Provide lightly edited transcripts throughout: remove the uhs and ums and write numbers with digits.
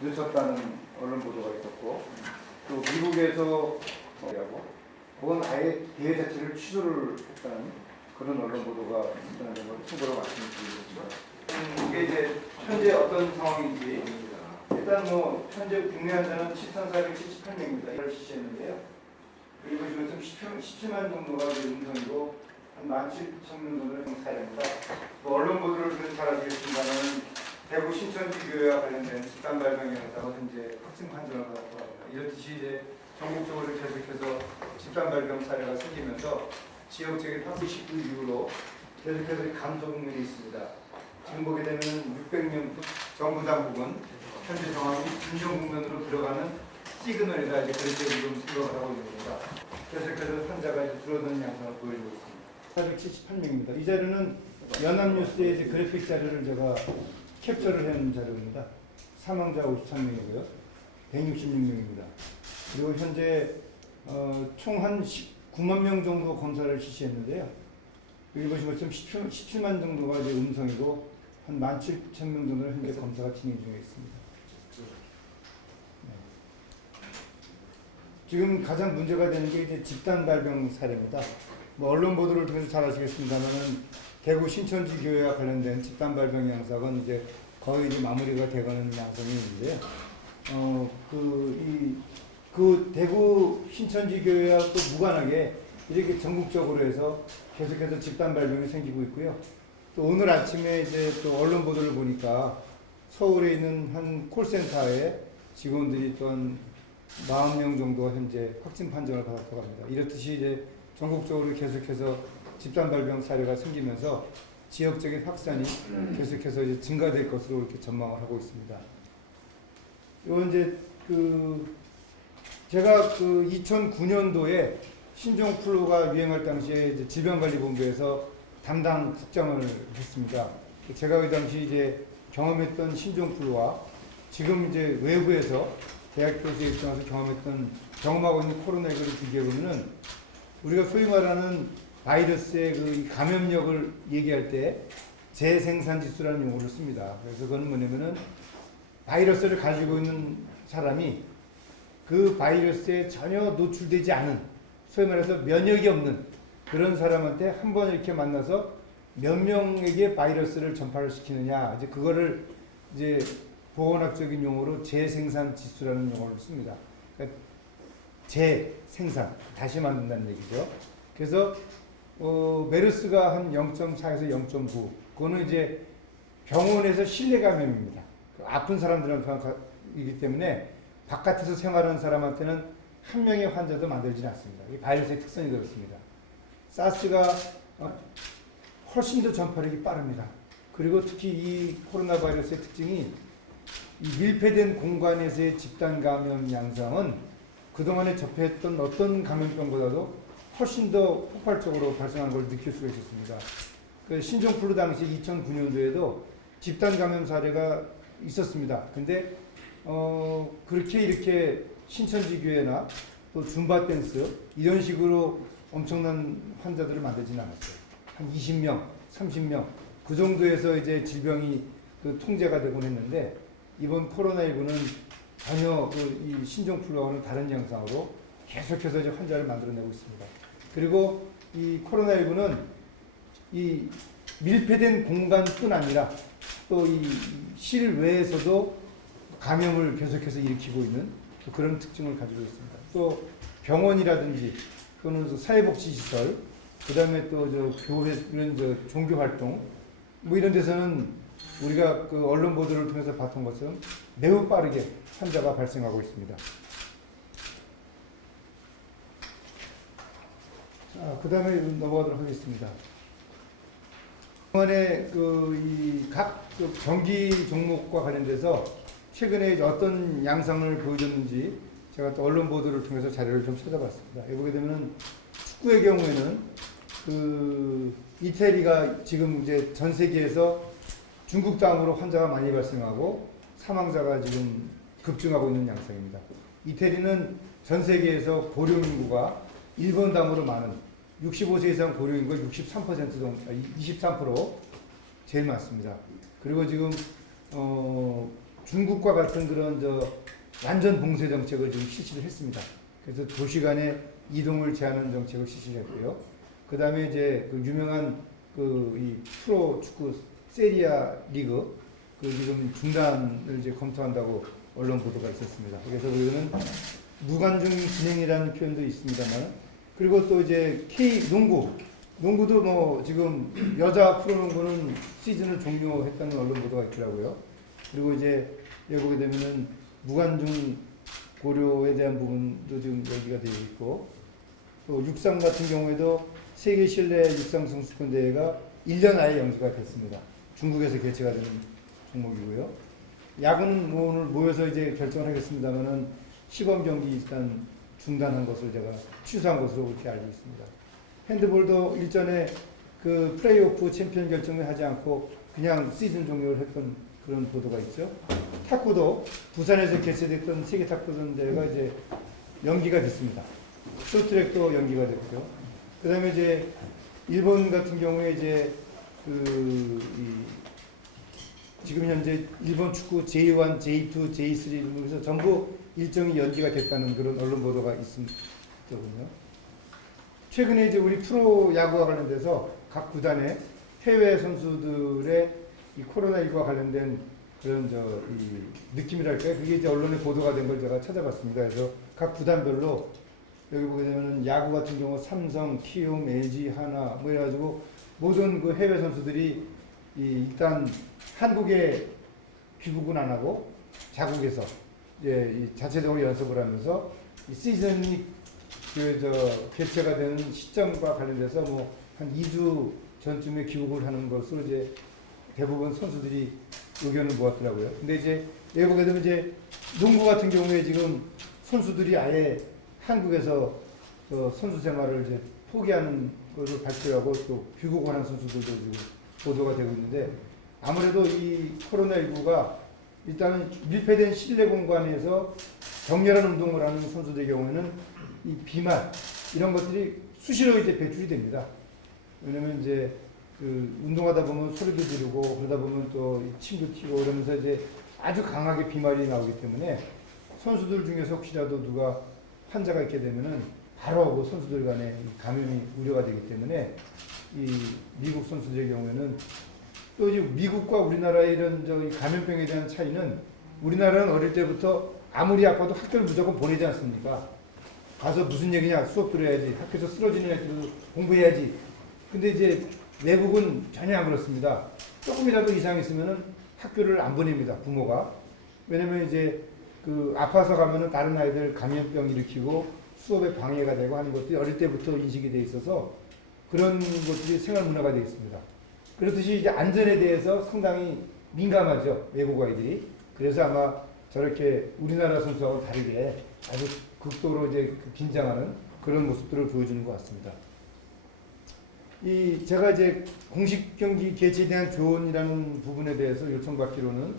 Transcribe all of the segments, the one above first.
늦췄다는 언론 보도가 있었고, 또 미국에서 그건 아예 대회 자체를 취소를 했다는 그런 언론 보도가 있다는 걸 참고로 말씀드리겠습니다. 이게 이제 현재 어떤 상황인지, 일단 뭐 현재 국내 환자는 7,478명입니다. 이걸 실시했는데요. 그리고 지금 17만 정도가 음성이고 한 17,000명 정도는 사례입니다. 언론 보도를 보면 잘 아시겠습니다만 대구 신천지 교회와 관련된 집단 발병 영사가 현재 확진 판정을 받았다고 합니다. 이렇듯이 이제 전국적으로 계속해서 집단 발병 사례가 생기면서 지역적인 확진 19 이후로 계속해서 감소 국면이 있습니다. 지금 보게 되면 600명 정부 당국은 현재 상황이 진정 국면으로 들어가는 시그널이다, 이제 그렇게 지금 생각을 하고 있는 겁니다. 계속해서 환자가 이제 줄어드는 양상을 보여주고 있습니다. 478명입니다. 이 자료는 연합뉴스의 이제 그래픽 자료를 제가 캡처를 해놓은 자료입니다. 사망자 53명이고요. 166명입니다. 그리고 현재 총 한 19만 명 정도 검사를 실시했는데요. 여기 보시면 17만 정도가 이제 음성이고 한 17,000명 정도는 현재 검사가 진행 중에 있습니다. 네. 지금 가장 문제가 되는 게 이제 집단 발병 사례입니다. 뭐 언론 보도를 통해서 잘 아시겠습니다만은 대구 신천지 교회와 관련된 집단 발병 양상은 이제 거의 이제 마무리가 되가는 양상이 있는데요. 그 대구 신천지 교회와 또 무관하게 이렇게 전국적으로 해서 계속해서 집단 발병이 생기고 있고요. 또 오늘 아침에 이제 또 언론 보도를 보니까 서울에 있는 한 콜센터에 직원들이 또한 40명 정도가 현재 확진 판정을 받았다고 합니다. 이렇듯이 이제 전국적으로 계속해서 집단 발병 사례가 생기면서 지역적인 확산이 계속해서 이제 증가될 것으로 이렇게 전망을 하고 있습니다. 이건 이제 제가 2009년도에 신종플루가 유행할 당시에 이제 질병관리본부에서 담당 국장을 했습니다. 제가 그 당시 이제 경험했던 신종플루와 지금 이제 외부에서 대학 교수에 입장해서 경험하고 있는 코로나19를 비교해보면은 우리가 소위 말하는 바이러스의 그 감염력을 얘기할 때 재생산 지수라는 용어를 씁니다. 그래서 그건 뭐냐면은 바이러스를 가지고 있는 사람이 그 바이러스에 전혀 노출되지 않은, 소위 말해서 면역이 없는 그런 사람한테 한 번 이렇게 만나서 몇 명에게 바이러스를 전파를 시키느냐, 이제 그거를 이제 보건학적인 용어로 재생산 지수라는 용어를 씁니다. 그러니까 재생산, 다시 만든다는 얘기죠. 그래서 메르스가 한 0.4에서 0.9, 그거는 이제 병원에서 실내 감염입니다. 아픈 사람들이기 때문에 바깥에서 생활하는 사람한테는 한 명의 환자도 만들지는 않습니다. 이 바이러스의 특성이 그렇습니다. 사스가 훨씬 더 전파력이 빠릅니다. 그리고 특히 이 코로나 바이러스의 특징이 이 밀폐된 공간에서의 집단 감염 양상은 그동안에 접했던 어떤 감염병보다도 훨씬 더 폭발적으로 발생한 걸 느낄 수가 있었습니다. 그 신종플루 당시 2009년도에도 집단 감염 사례가 있었습니다. 근데 그렇게 이렇게 신천지 교회나 또 줌바 댄스 이런 식으로 엄청난 환자들을 만들지는 않았어요. 한 20명, 30명 그 정도에서 이제 질병이 통제가 되곤 했는데 이번 코로나19는 전혀 이 신종플루와는 다른 양상으로 계속해서 이제 환자를 만들어내고 있습니다. 그리고 이 코로나19는 이 밀폐된 공간뿐 아니라 또 이 실외에서도 감염을 계속해서 일으키고 있는 그런 특징을 가지고 있습니다. 또 병원이라든지 또는 사회복지시설, 그 다음에 또 교회 이런 종교활동 뭐 이런 데서는 우리가 그 언론 보도를 통해서 봤던 것처럼 매우 빠르게 환자가 발생하고 있습니다. 자, 그 다음에 넘어가도록 하겠습니다. 이번에 각 경기 종목과 관련돼서 최근에 어떤 양상을 보여줬는지 제가 또 언론 보도를 통해서 자료를 좀 찾아봤습니다. 여기 보게 되면은 축구의 경우에는 이태리가 지금 이제 전 세계에서 중국 다음으로 환자가 많이 발생하고 사망자가 지금 급증하고 있는 양상입니다. 이태리는 전 세계에서 고령 인구가 일본 다음으로 많은 65세 이상 고령 인구가 63% 정도, 23% 제일 많습니다. 그리고 지금 중국과 같은 그런 완전 봉쇄 정책을 지금 실시를 했습니다. 그래서 도시 간의 이동을 제한하는 정책을 실시했고요. 그 다음에 이제 그 유명한 이 프로 축구 세리아 리그 지금 중단을 이제 검토한다고 언론 보도가 있었습니다. 그래서 이거는 무관중 진행이라는 표현도 있습니다만, 그리고 또 이제 농구도 뭐 지금 여자 프로농구는 시즌을 종료했다는 언론 보도가 있더라고요. 그리고 이제 여기 보게 되면은 무관중 고려에 대한 부분도 지금 얘기가 되어 있고, 또 육상 같은 경우에도 세계 실내 육상 선수권 대회가 1년 아예 연기가 됐습니다. 중국에서 개최가 되는 종목이고요. 야구는 뭐 오늘 모여서 이제 결정을 하겠습니다만은 시범 경기 일단 중단한 것을 제가 취소한 것으로 그렇게 알고 있습니다. 핸드볼도 일전에 그 플레이오프 챔피언 결정을 하지 않고 그냥 시즌 종료를 했던 그런 보도가 있죠. 탁구도 부산에서 개최됐던 세계 탁구전 대회가 이제 연기가 됐습니다. 쇼트트랙도 연기가 됐고요. 그 다음에 이제 일본 같은 경우에 이제 지금 현재 일본 축구 J1, J2, J3 이러면서 전부 일정이 연기가 됐다는 그런 언론 보도가 있습니다. 최근에 이제 우리 프로 야구와 관련돼서 각 구단의 해외 선수들의 이 코로나19와 관련된 그런 이 느낌이랄까요? 그게 이제 언론에 보도가 된 걸 제가 찾아봤습니다. 그래서 각 구단별로 여기 보게 되면은 야구 같은 경우 삼성, 키움, LG, 하나 뭐 이래가지고 모든 그 해외 선수들이 일단 한국에 귀국은 안 하고 자국에서 이제 자체적으로 연습을 하면서 이 시즌이 개최가 되는 시점과 관련돼서 뭐 한 2주 전쯤에 귀국을 하는 것으로 이제 대부분 선수들이 의견을 모았더라고요. 근데 이제 여기 보게 되면 이제 농구 같은 경우에 지금 선수들이 아예 한국에서 선수 생활을 이제 포기하는 것을 발표하고 또 귀국하는 선수들도 지금 보도가 되고 있는데, 아무래도 이 코로나19가 일단은 밀폐된 실내 공간에서 격렬한 운동을 하는 선수들의 경우에는 이 비말 이런 것들이 수시로 이제 배출이 됩니다. 왜냐면 이제 운동하다 보면 소리도 지르고 그러다 보면 또 침도 튀고 그러면서 이제 아주 강하게 비말이 나오기 때문에 선수들 중에서 혹시라도 누가 환자가 있게 되면은 바로 그 선수들 간에 감염이 우려가 되기 때문에 이 미국 선수들의 경우에는 또 이제 미국과 우리나라의 이런 감염병에 대한 차이는, 우리나라는 어릴 때부터 아무리 아파도 학교를 무조건 보내지 않습니까? 가서 무슨 얘기냐, 수업 들어야지, 학교에서 쓰러지는 애들 공부해야지. 근데 이제 외국은 전혀 안 그렇습니다. 조금이라도 이상이 있으면은 학교를 안 보냅니다, 부모가. 왜냐면 이제 아파서 가면은 다른 아이들 감염병 일으키고 수업에 방해가 되고 하는 것들이 어릴 때부터 인식이 돼 있어서 그런 것들이 생활 문화가 되어 있습니다. 그렇듯이 이제 안전에 대해서 상당히 민감하죠, 외국 아이들이. 그래서 아마 저렇게 우리나라 선수하고 다르게 아주 극도로 이제 긴장하는 그런 모습들을 보여주는 것 같습니다. 제가 이제 공식 경기 개최에 대한 조언이라는 부분에 대해서 요청받기로는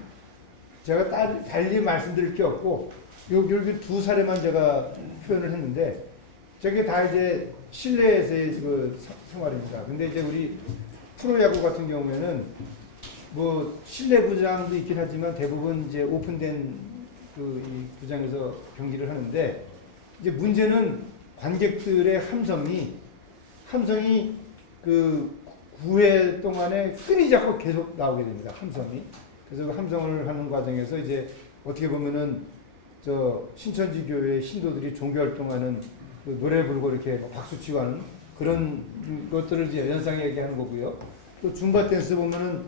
제가 달리 말씀드릴 게 없고, 여기 두 사례만 제가 표현을 했는데, 저게 다 이제 실내에서의 생활입니다. 근데 이제 우리 프로야구 같은 경우에는 뭐 실내 구장도 있긴 하지만 대부분 이제 오픈된 이 구장에서 경기를 하는데, 이제 문제는 관객들의 함성이 9회 동안에 끊이지 않고 계속 나오게 됩니다. 함성이. 그래서 그 함성을 하는 과정에서 이제 어떻게 보면은 신천지 교회 신도들이 종교 활동하는 노래 부르고 이렇게 박수 치고 하는 그런 것들을 이제 연상하게 하는 거고요. 또 줌바 댄스 보면은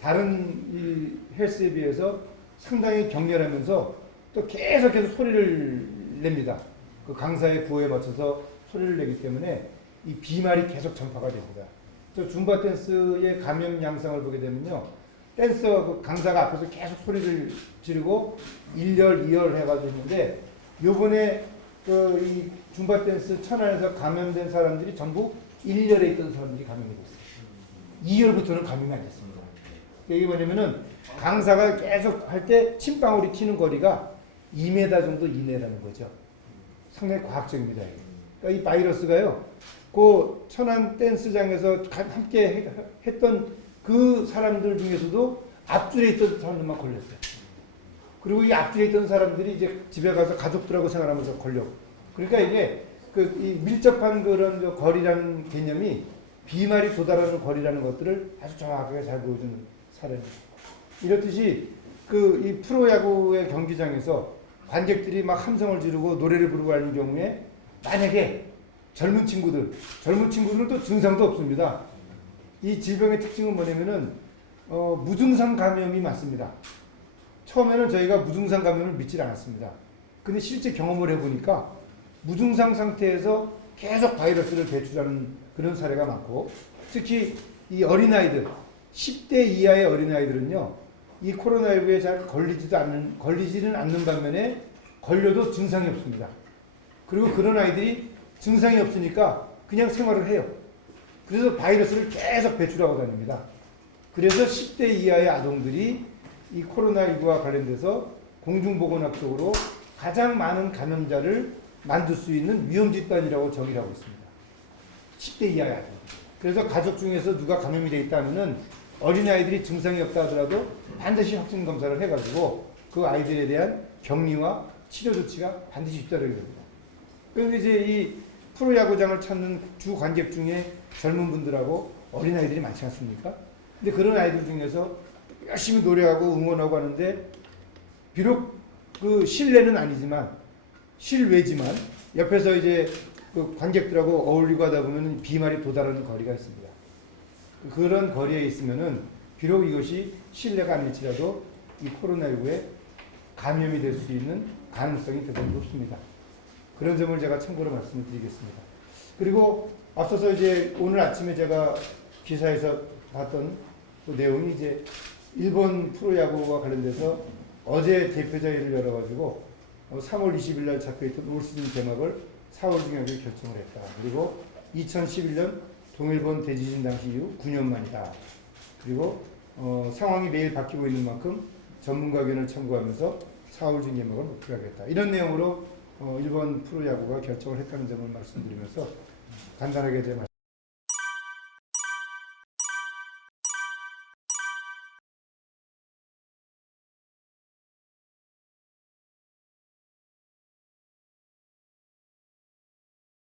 다른 이 헬스에 비해서 상당히 격렬하면서 또 계속해서 소리를 냅니다. 그 강사의 구호에 맞춰서 소리를 내기 때문에 이 비말이 계속 전파가 됩니다. 저 줌바 댄스의 감염 양상을 보게 되면요, 댄서 강사가 앞에서 계속 소리를 지르고 1열, 2열 해가지고 있는데, 요번에 이 줌바 댄스 천안에서 감염된 사람들이 전부 1열에 있던 사람들이 감염이 됐어요. 2열부터는 감염이 안 됐습니다. 이게 뭐냐면은 강사가 계속 할 때 침방울이 튀는 거리가 2m 정도 이내라는 거죠. 상당히 과학적입니다. 그러니까 이 바이러스가요, 그 천안 댄스장에서 함께 했던 그 사람들 중에서도 앞줄에 있던 사람들만 걸렸어요. 그리고 이 앞뒤에 있던 사람들이 이제 집에 가서 가족들하고 생활하면서 걸렸고. 그러니까 이게 이 밀접한 그런 거리라는 개념이 비말이 도달하는 거리라는 것들을 아주 정확하게 잘 보여주는 사례입니다. 이렇듯이 이 프로야구의 경기장에서 관객들이 막 함성을 지르고 노래를 부르고 하는 경우에 만약에 젊은 친구들은 또 증상도 없습니다. 이 질병의 특징은 뭐냐면은 무증상 감염이 맞습니다. 처음에는 저희가 무증상 감염을 믿질 않았습니다. 근데 실제 경험을 해보니까 무증상 상태에서 계속 바이러스를 배출하는 그런 사례가 많고, 특히 이 어린아이들, 10대 이하의 어린아이들은요, 이 코로나19에 잘 걸리지는 않는 반면에 걸려도 증상이 없습니다. 그리고 그런 아이들이 증상이 없으니까 그냥 생활을 해요. 그래서 바이러스를 계속 배출하고 다닙니다. 그래서 10대 이하의 아동들이 이 코로나19와 관련돼서 공중보건학적으로 가장 많은 감염자를 만들 수 있는 위험 집단이라고 정의를 하고 있습니다. 10대 이하의 아동. 그래서 가족 중에서 누가 감염이 되어 있다면은 어린아이들이 증상이 없다 하더라도 반드시 확진 검사를 해가지고 그 아이들에 대한 격리와 치료 조치가 반드시 잇따르게 됩니다. 그런데 이제 이 프로야구장을 찾는 주 관객 중에 젊은 분들하고 어린아이들이 많지 않습니까? 근데 그런 아이들 중에서 열심히 노래하고 응원하고 하는데, 비록 실내는 아니지만 실외지만 옆에서 이제 관객들하고 어울리고 하다 보면 비말이 도달하는 거리가 있습니다. 그런 거리에 있으면은 비록 이것이 실내가 아닐지라도 이 코로나19에 감염이 될 수 있는 가능성이 대단히 높습니다. 그런 점을 제가 참고로 말씀을 드리겠습니다. 그리고 앞서서 이제 오늘 아침에 제가 기사에서 봤던 그 내용이 이제 일본 프로야구와 관련돼서 어제 대표자회를 열어가지고 3월 20일 날 잡혀있던 올 시즌 개막을 4월 중에 하기로 결정을 했다. 그리고 2011년 동일본 대지진 당시 이후 9년 만이다. 그리고 상황이 매일 바뀌고 있는 만큼 전문가 의견을 참고하면서 4월 중 개막을 목표로 하겠다. 이런 내용으로 일본 프로야구가 결정을 했다는 점을 말씀드리면서 간단하게 제 말씀